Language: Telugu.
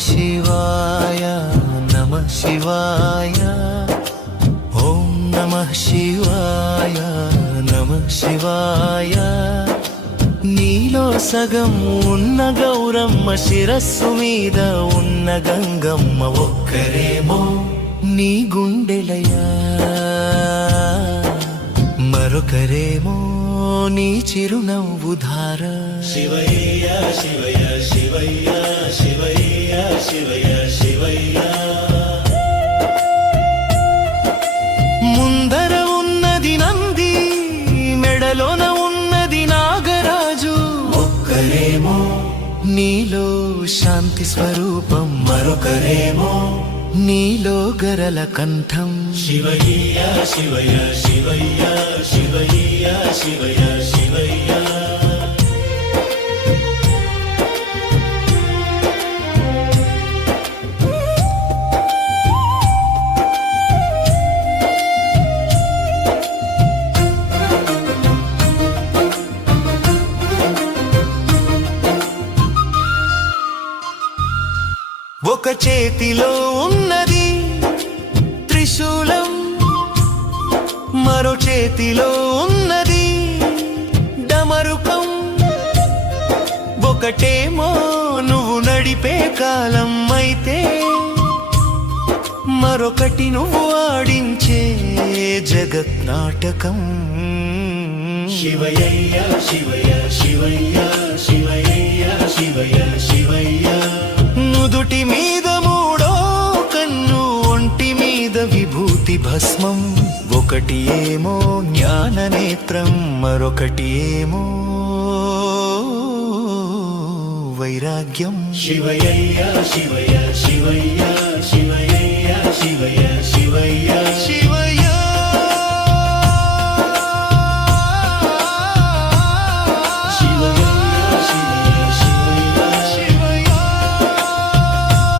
शिवाय नमः शिवाय ॐ नमः शिवाय नमः शिवाय నీలో సగం ఉన్న గౌరమ్మ శిరస్సు మీద ఉన్న గంగమ్మ ఒక్కరేమో నీ గుండెలయా మరొకరేమో నీ చిరునవ్వు ధార శివయ్య శివయ్య శివయ్య శివయ్య శివయ్య శివయ్య ముందర ఉన్నది నంది మెడలోన ఉన్నది నాగరాజు ఒక్కరేమో నీలో శాంతి స్వరూపం మరొకరేమో నీలో గరల కంఠం శివయ్య శివయ్య శివయ్య శివయ్య శివయ్య శివయ్య ఒక చేతిలో ఉన్నది త్రిశూలం మరో చేతిలో ఉన్నది డమరుకం ఒకటేమో నువ్వు నడిపే కాలం అయితే మరొకటి నువ్వు ఆడించే జగత్ నాటకం శివయ్య శివయ్య శివయ్య శివయ్య శివయ్య శివయ్య నుదుటి మీద మూడో కన్ను ఒంటి మీద విభూతి భస్మం ఒకటి ఏమో జ్ఞాన నేత్రం మరొకటి ఏమో వైరాగ్యం శివయ్య శివయ్య శివయ్య శివయ్య శివయ్య శివయ్య శివయ్య